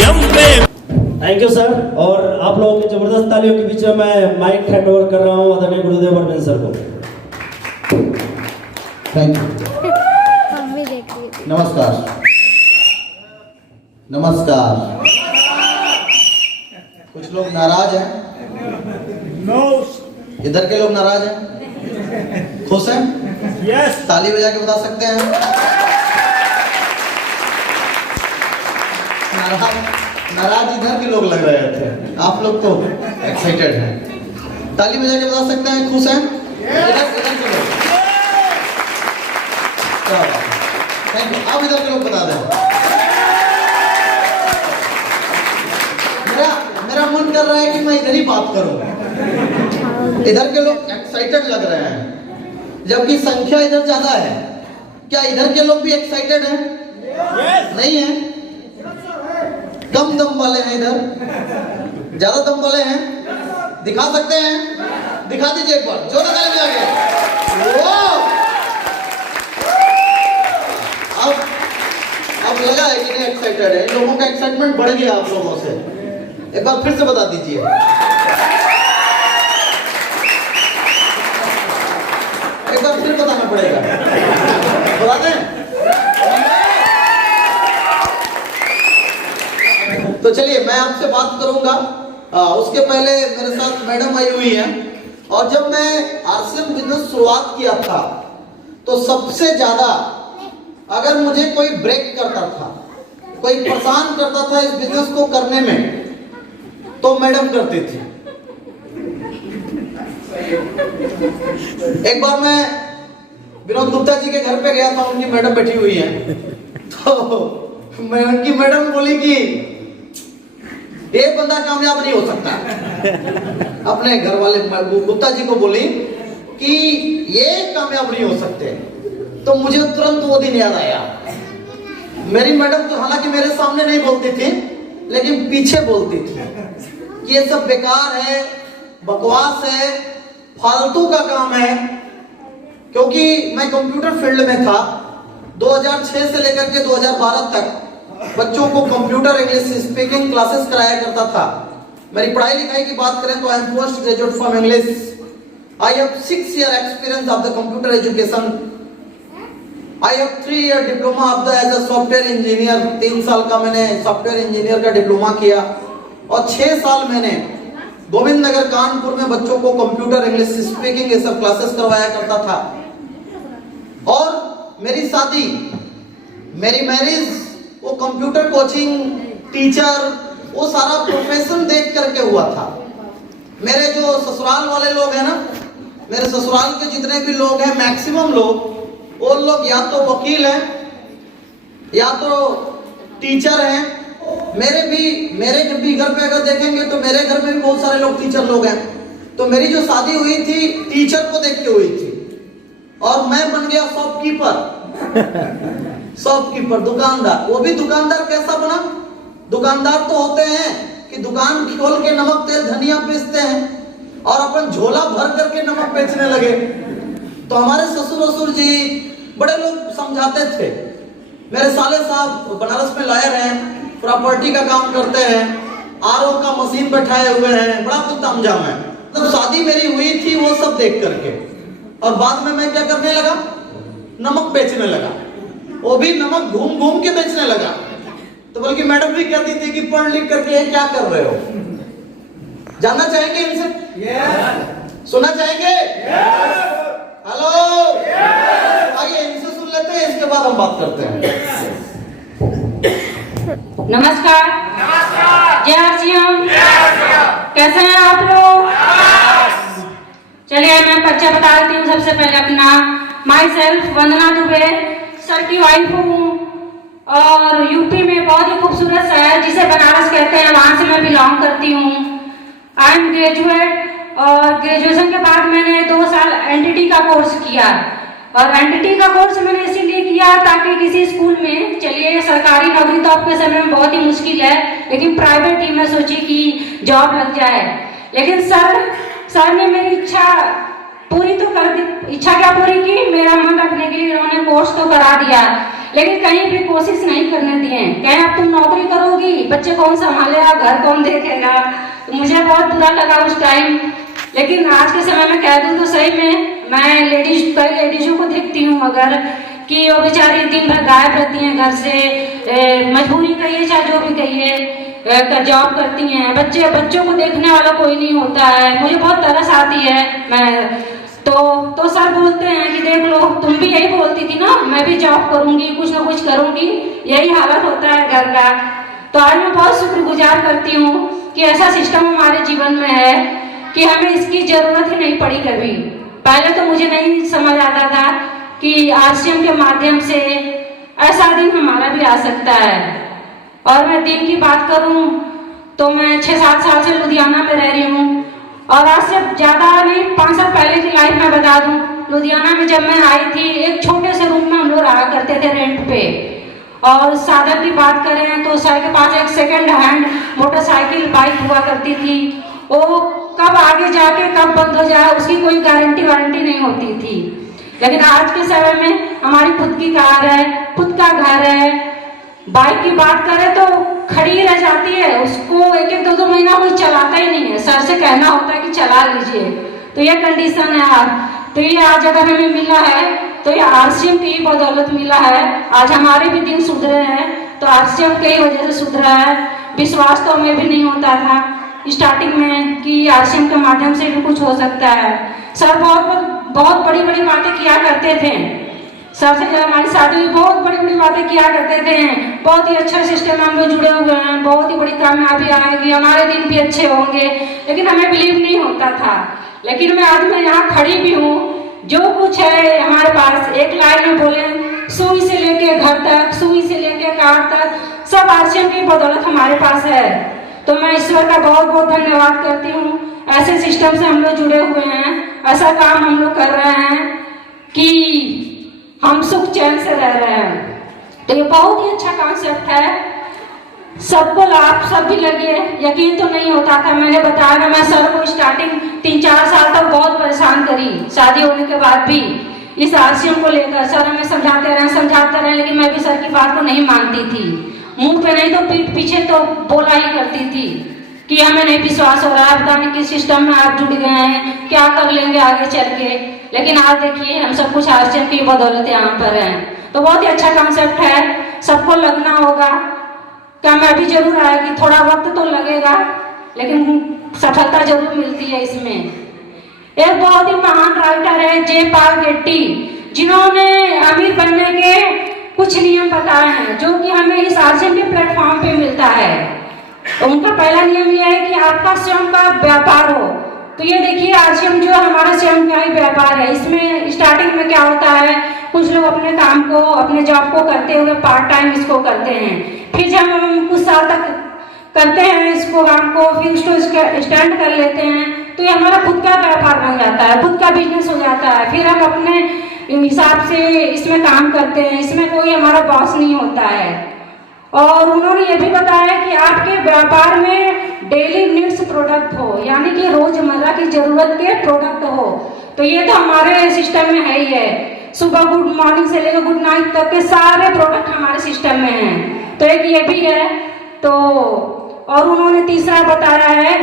Thank you sir. और आप लोगों की जबरदस्त तालियों के बीच में मैं माइक हैंड ओवर कर रहा हूँ आदरणीय गुरुदेव अरविंद सर को। Thank you. नमस्कार नमस्कार। कुछ लोग नाराज हैं? इधर के लोग नाराज हैं? खुश हैं? यस। ताली बजा के बता सकते हैं? नाराज इधर के लोग लग रहे थे, आप लोग तो एक्साइटेड हैं। ताली बजा के बता सकते हैं खुश हैं? इधर के लोग। Thank you. अब इधर के लोग बता दें। मेरा मन कर रहा है कि मैं इधर ही बात करूं। इधर के लोग एक्साइटेड लग रहे हैं, जबकि संख्या इधर ज्यादा है। क्या इधर के लोग भी एक्साइटेड हैं? नहीं है? कम दम वाले हैं इधर, ज्यादा दम वाले हैं? दिखा सकते हैं? दिखा दीजिए एक बार, जोर ताली बजा के। अब लगा है कि नहीं एक्साइटेड है? लोगों का एक्साइटमेंट बढ़ गया आप लोगों से। एक बार फिर से बता दीजिए। एक बार फिर बताना पड़ेगा। बता दें? तो चलिए मैं आपसे बात करूंगा। उसके पहले मेरे साथ मैडम आई हुई है। और जब मैं आरसीएम बिजनेस शुरुआत किया था तो सबसे ज्यादा अगर मुझे कोई ब्रेक करता था, कोई परेशान करता था इस बिजनेस को करने में, तो मैडम करती थी। एक बार मैं विनोद गुप्ता जी के घर पे गया था, उनकी मैडम बैठी हुई है। तो मैं उनकी मैडम बोली कि ये बंदा कामयाब नहीं हो सकता। अपने घर वाले गुप्ता जी को बोली कि ये कामयाब नहीं हो सकते। तो मुझे तुरंत वो दिन याद आया। मेरी मैडम तो हालांकि मेरे सामने नहीं बोलती थी, लेकिन पीछे बोलती थी कि ये सब बेकार है, बकवास है, फालतू का काम है। क्योंकि मैं कंप्यूटर फील्ड में था। 2006 से लेकर के 2012 तक बच्चों को कंप्यूटर इंग्लिश स्पीकिंग क्लासेस कराया करता था। मेरी पढ़ाई लिखाई की बात करें तो I am post graduate from English. I have 6 year experience of the computer education. I have 3 year diploma of the as a software engineer. 3 साल का मैंने सॉफ्टवेयर इंजीनियर का डिप्लोमा किया। और 6 साल मैंने गोविंद नगर कानपुर में बच्चों को कंप्यूटर इंग्लिश स्पीकिंग ये सब क्लासेस करवाया करता था। और मेरी शादी, मेरी मैरिज, वो कंप्यूटर कोचिंग, टीचर, वो सारा प्रोफेशन देख करके हुआ था। मेरे जो ससुराल वाले लोग हैं ना, मेरे ससुराल के जितने भी लोग हैं, मैक्सिमम लोग, वो लोग या तो वकील हैं या तो टीचर हैं। मेरे जब भी घर पे अगर देखेंगे तो मेरे घर में भी बहुत सारे लोग टीचर लोग हैं। तो मेरी जो शादी हुई थी टीचर को देख के हुई थी। और मैं बन गया शॉपकीपर। शॉपकीपर, दुकानदार। वो भी दुकानदार कैसा बना? दुकानदार तो होते हैं कि दुकान खोल के नमक तेल धनिया बेचते हैं और अपन झोला भर करके नमक बेचने लगे। तो हमारे ससुर जी बड़े लोग समझाते थे। मेरे साले साहब बनारस में लॉयर हैं, प्रॉपर्टी का काम करते हैं, आरओ का मशीन बैठाए हुए हैं, बड़ा कुछ तामझाम है। तो शादी मेरी हुई थी वो सब देख करके। और बाद में मैं क्या करने लगा? नमक बेचने लगा। वो भी नमक घूम घूम के बेचने लगा। तो बल्कि मैडम भी कहती थी कि पढ़ लिख करके ये क्या कर रहे हो? जानना चाहेंगे इनसे? सुनना चाहेंगे? हेलो, आइए इनसे सुन लेते हैं, इसके बाद हम बात करते हैं। नमस्कार। जय आरसीएम। कैसे हैं आप लोग? चलिए मैं परिचय बता देती हूँ। सबसे पहले अपना, my self Vandana Dubey, sir की वाइफ हूँ और यूपी में बहुत ही खूबसूरत शहर जिसे बनारस कहते हैं, वहां से मैं बिलोंग करती हूँ। आई एम ग्रेजुएट और ग्रेजुएशन के बाद मैंने 2 साल एनटीटी का कोर्स किया। और एनटीटी का कोर्स मैंने इसीलिए किया ताकि किसी स्कूल में, चलिए सरकारी नौकरी तो आपके समय में बहुत ही मुश्किल है, लेकिन प्राइवेट ही मैं सोची कि जॉब लग जाए। लेकिन सर ने मेरी इच्छा पूरी तो कर दी। इच्छा क्या पूरी की? मेरा मन रखने के लिए उन्होंने कोर्स तो करा दिया, लेकिन कहीं भी कोशिश नहीं करने दिए। कहें अब तुम नौकरी करोगी करूंगी, बच्चे कौन संभालेगा, घर कौन देखेगा। तो मुझे बहुत बुरा लगा उस टाइम। लेकिन आज के समय में कह दूं तो सही में मैं कई लेडीजों को देखती हूँ अगर कि वो बेचारी दिन भर गायब रहती हैं घर से, मजबूरी कहिए चाहे जो भी कहिए, जॉब करती हैं, बच्चों को देखने वाला कोई नहीं होता है। मुझे बहुत तरस आती है। मैं तो सर बोलते हैं कि देख लो, तुम भी यही बोलती थी ना, मैं भी जॉब करूंगी, कुछ ना कुछ करूंगी, यही हालत होता है घर का। तो आज मैं बहुत शुक्रगुजार करती हूँ कि ऐसा सिस्टम हमारे जीवन में है कि हमें इसकी जरूरत ही नहीं पड़ी कभी। पहले तो मुझे नहीं समझ आता था कि आरसीएम के माध्यम से ऐसा दिन हमारा भी आ सकता है। और मैं दिन की बात करूं तो मैं 6-7 साल से लुधियाना में रह रही हूं, और आज से ज्यादा नहीं 5 साल पहले की लाइफ में बता दूं, लुधियाना में जब मैं आई थी एक छोटे से रूम में हम लोग रहा करते थे रेंट पे। और साधन की बात करें तो सर के पास एक सेकंड हैंड मोटरसाइकिल बाइक हुआ करती थी। वो कब आगे जाके कब बंद हो जाए उसकी कोई गारंटी वारंटी नहीं होती थी। लेकिन आज के समय में हमारी खुद की कार है, खुद का घर है। बाइक की बात करें तो खड़ी रह जाती है, उसको 1-2 महीना कोई चलाता ही नहीं है, सर से कहना होता है कि चला लीजिए। तो ये कंडीशन है आज। तो ये आज अगर हमें मिला है तो ये आरसीएम की ही बदौलत मिला है। आज हमारे भी दिन सुधरे हैं तो आरसीएम की वजह से सुधरा है। विश्वास तो हमें भी नहीं होता था स्टार्टिंग में कि आरसीएम के माध्यम से भी कुछ हो सकता है। सर बहुत बड़ी बड़ी बातें किया करते थे। सर से जब हमारी शादी हुई बहुत बड़ी बड़ी बातें किया करते थे, बहुत ही अच्छा सिस्टम में हम लोग जुड़े हुए हैं, बहुत ही बड़ी कामयाबी आएगी, हमारे दिन भी अच्छे होंगे। लेकिन हमें बिलीव नहीं होता था। लेकिन मैं यहाँ खड़ी भी हूँ, जो कुछ है हमारे पास, एक लाइन में बोले, सुई से लेके घर तक, सुई से लेके कार तक, सब आरसीएम की बदौलत हमारे पास है। तो मैं ईश्वर का बहुत बहुत धन्यवाद करती हूँ। ऐसे सिस्टम से हम लोग जुड़े हुए हैं, ऐसा काम हम लोग कर रहे हैं कि हम सुख चैन से रह रहे हैं। तो ये बहुत ही अच्छा कॉन्सेप्ट है, सबको लाभ सब भी लगे। यकीन तो नहीं होता था, मैंने बताया ना, मैं सर को स्टार्टिंग 3-4 साल तक बहुत परेशान करी, शादी होने के बाद भी इस आरसीएम को लेकर। सर हमें समझाते रहे, लेकिन मैं भी सर की बात को नहीं मानती थी। मुंह पे नहीं तो पीठ पीछे तो बोला ही करती थी कि हमें नहीं विश्वास हो रहा है, पता नहीं किस सिस्टम में आप जुड़ गए हैं, क्या कर लेंगे आगे चल के। लेकिन आज देखिए हम सब कुछ आरसीएम की बदौलत यहाँ पर हैं। तो बहुत ही अच्छा कॉन्सेप्ट है, सबको लगना होगा। कामयाबी जरूर आएगी, थोड़ा वक्त तो लगेगा, लेकिन सफलता जरूर मिलती है इसमें। एक बहुत ही महान राइटर है जे पाल गेट्टी, जिन्होंने अमीर बनने के कुछ नियम बताए हैं जो कि हमें इस आरसीएम के प्लेटफॉर्म पे मिलता है। उनका पहला नियम यह है कि आपका स्वयं का व्यापार हो। तो ये देखिए आरसीएम जो हमारा स्वयं का ही व्यापार है। इसमें स्टार्टिंग में क्या होता है, कुछ लोग अपने काम को, अपने जॉब को करते हुए पार्ट टाइम इसको करते हैं। फिर जब हम कुछ साल तक करते हैं इसको काम को, फिर उसको स्टैंड कर लेते हैं, तो ये हमारा खुद का व्यापार बन जाता है, खुद का बिजनेस हो जाता है। फिर हम अपने हिसाब से इसमें काम करते हैं, इसमें कोई हमारा बॉस नहीं होता है। और उन्होंने ये भी बताया कि आपके व्यापार में डेली नीड्स प्रोडक्ट हो, यानी कि रोजमर्रा की जरूरत के प्रोडक्ट हो। तो ये तो हमारे सिस्टम में है ही है। सुबह गुड मॉर्निंग से लेकर गुड नाइट तक के सारे प्रोडक्ट हमारे सिस्टम में हैं। तो एक ये भी है। तो और उन्होंने तीसरा बताया है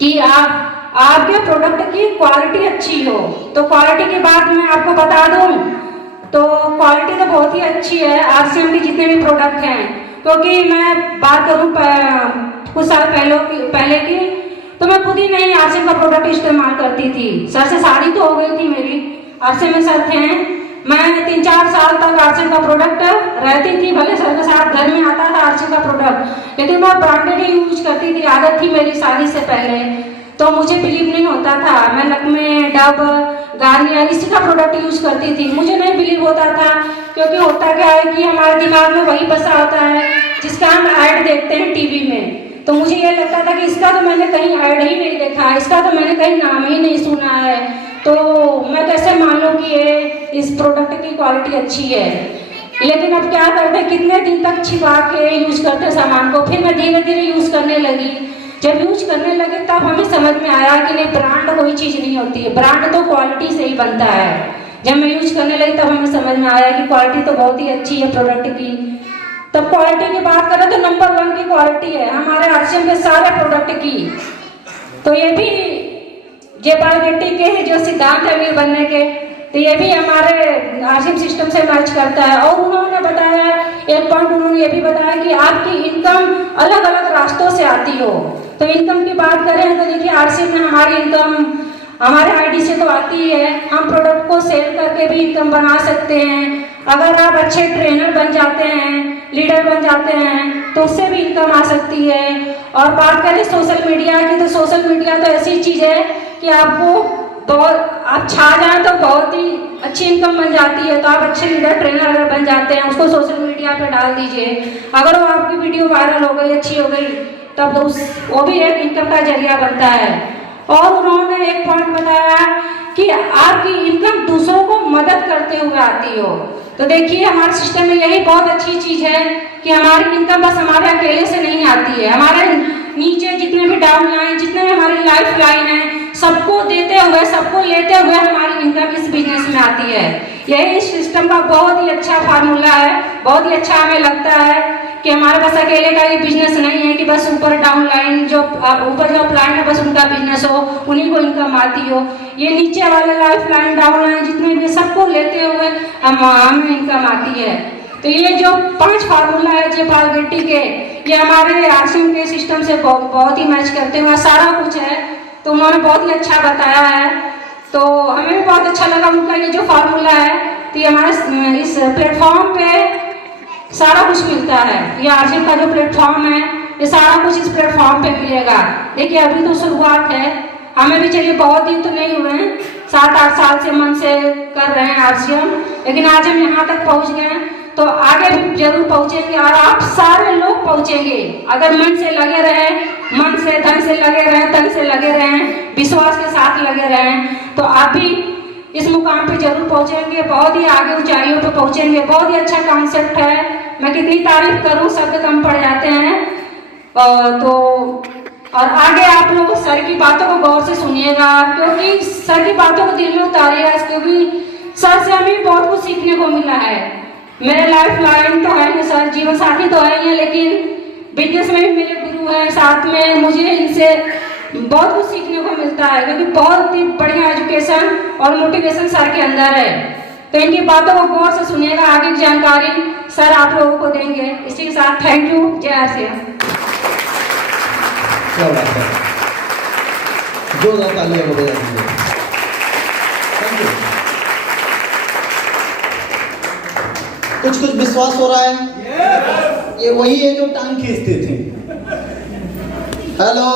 कि आपके प्रोडक्ट की क्वालिटी अच्छी हो। तो क्वालिटी की बात मैं आपको बता दूं तो क्वालिटी तो बहुत ही अच्छी है आरसीएम के जितने भी प्रोडक्ट हैं। क्योंकि मैं बात करूं कुछ साल पहले की, तो मैं खुद ही नहीं आरसीएम का प्रोडक्ट इस्तेमाल करती थी। सर से शादी तो हो गई थी मेरी, आरसीएम में सर थे। मैं 3-4 साल तक आरसीएम का प्रोडक्ट रहती थी, भले सर के साथ घर में आता था आरसीएम का प्रोडक्ट, लेकिन मैं ब्रांडेड ही यूज करती थी, आदत थी मेरी शादी से पहले। तो मुझे बिलीव नहीं होता था, मैं लक्मे, डब, गार्नियर इसी का प्रोडक्ट यूज करती थी। मुझे नहीं बिलीव होता था, क्योंकि होता क्या है कि हमारे दिमाग में वही बसा होता है जिसका हम ऐड देखते हैं टीवी में। तो मुझे ये लगता था कि इसका तो मैंने कहीं ऐड ही नहीं देखा, इसका तो मैंने कहीं नाम ही नहीं सुना है, तो मैं कैसे मान लूँ कि ये इस प्रोडक्ट की क्वालिटी अच्छी है। लेकिन अब क्या करते, कितने दिन तक छिपा के यूज करते सामान को। फिर मैं धीरे धीरे यूज करने लगी। जब यूज करने लगे तब हमें समझ में आया कि नहीं, ब्रांड कोई चीज नहीं होती है, ब्रांड तो क्वालिटी से ही बनता है। जब मैं यूज करने लगी तब हमें समझ में आया कि क्वालिटी तो बहुत ही अच्छी है प्रोडक्ट की। तब क्वालिटी की बात करें तो नंबर 1 की क्वालिटी है हमारे आरसीएम के सारे प्रोडक्ट की। तो ये भी जयपाल गिट्टी के जो सिद्धांत है अमीर बनने के, तो ये भी हमारे आरसीएम सिस्टम से मैच करता है। और उन्होंने बताया एक पॉइंट, उन्होंने ये भी बताया कि आपकी इनकम अलग अलग रास्तों से आती हो। तो इनकम की बात करें तो देखिए आरसीएम में हमारी इनकम हमारे आईडी से तो आती है, हम प्रोडक्ट को सेल करके भी इनकम बना सकते हैं। अगर आप अच्छे ट्रेनर बन जाते हैं, लीडर बन जाते हैं, तो उससे भी इनकम आ सकती है। और बात करें सोशल मीडिया की, तो सोशल मीडिया तो ऐसी चीज है कि आपको बहुत आप छा जाए तो बहुत ही अच्छी इनकम बन जाती है। तो आप अच्छे लीडर ट्रेनर अगर बन जाते हैं, उसको सोशल मीडिया पे डाल दीजिए, अगर वो आपकी वीडियो वायरल हो गई, अच्छी हो गई, तब तो वो भी एक इनकम का जरिया बनता है। और उन्होंने एक पॉइंट बताया कि आपकी इनकम दूसरों को मदद करते हुए आती हो। तो देखिए हमारे सिस्टम में यही बहुत अच्छी चीज है कि हमारी इनकम बस हमारे अकेले से नहीं आती है, हमारे नीचे जितने भी डाउन लाइन, जितने भी हमारी लाइफ लाइन है, सबको देते हुए, सबको लेते हुए हमारी इनकम इस बिजनेस में आती है। यही इस सिस्टम का बहुत ही अच्छा फार्मूला है, बहुत ही अच्छा हमें लगता है कि हमारे पास अकेले का ये बिजनेस नहीं है कि बस ऊपर डाउन लाइन जो ऊपर जो लाइन है बस उनका बिजनेस हो, उन्हीं को इनकम आती हो। ये नीचे वाले लाइफ लाइन, डाउन लाइन जितने भी सबको लेते हुए हमें इनकम आती है। तो ये जो 5 फार्मूला है जयपाल गिट्टी के, ये हमारे आरसीएम के सिस्टम से बहुत ही मैच करते हुए सारा कुछ है। तो उन्होंने बहुत ही अच्छा बताया है, तो हमें भी बहुत अच्छा लगा उनका ये जो फार्मूला है। तो ये हमारे इस प्लेटफॉर्म पे सारा कुछ मिलता है, ये आरसीएम का जो प्लेटफॉर्म है, ये सारा कुछ इस प्लेटफॉर्म पे मिलेगा। देखिए अभी तो शुरुआत है, हमें भी चलिए बहुत दिन तो नहीं हुए हैं, 7-8 साल से मन से कर रहे हैं आरसीएम, लेकिन आज हम यहाँ तक पहुँच गए हैं, तो आगे भी जरूर पहुँचेंगे और आप सारे लोग पहुँचेंगे अगर मन से लगे रहे, मन से धन से लगे रहे, तन से लगे रहे, विश्वास के साथ लगे रहे, तो आप भी इस मुकाम पे जरूर पहुँचेंगे, बहुत ही आगे ऊंचाइयों पे पहुँचेंगे। बहुत ही अच्छा कॉन्सेप्ट है, मैं कितनी तारीफ करूँ शब्द कम पड़ जाते हैं। तो और आगे आप लोग सर की बातों को गौर से सुनिएगा, क्योंकि सर की बातों को दिल में उतारिएगा, क्योंकि सर से हमें बहुत कुछ सीखने को मिला है। मेरे लाइफ लाइन तो है, सर जीवन साथी तो है ही, लेकिन बिजनेस में भी मेरे गुरु हैं साथ में, मुझे इनसे बहुत कुछ सीखने को मिलता है, क्योंकि बहुत ही बढ़िया एजुकेशन और मोटिवेशन सर के अंदर है। तो इनकी बातों को गौर से सुनिएगा, आगे की जानकारी सर आप लोगों को देंगे। इसी के साथ थैंक यू, जय आरसीएम। क्या बात है, जोरदार तालियां बजा दीजिए। Thank you. कुछ विश्वास हो रहा है? ये वही है जो टांग खींचते थे। हेलो,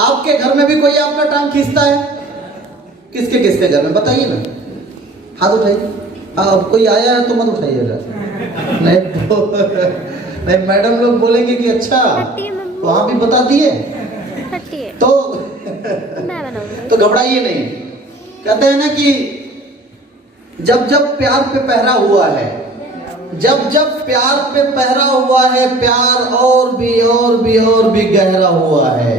आपके घर में भी कोई आपका टांग खींचता है? किसके किसके घर में बताइए ना, हाथ उठाइए। अब कोई आया है तो मत उठाइएगा, नहीं तो नहीं मैडम लोग बोलेंगे कि अच्छा तो आप भी बता दिए तो घबराइए नहीं। कहते हैं ना कि जब जब प्यार पे पहरा हुआ है, जब जब प्यार पे पहरा हुआ है, प्यार और भी गहरा हुआ है।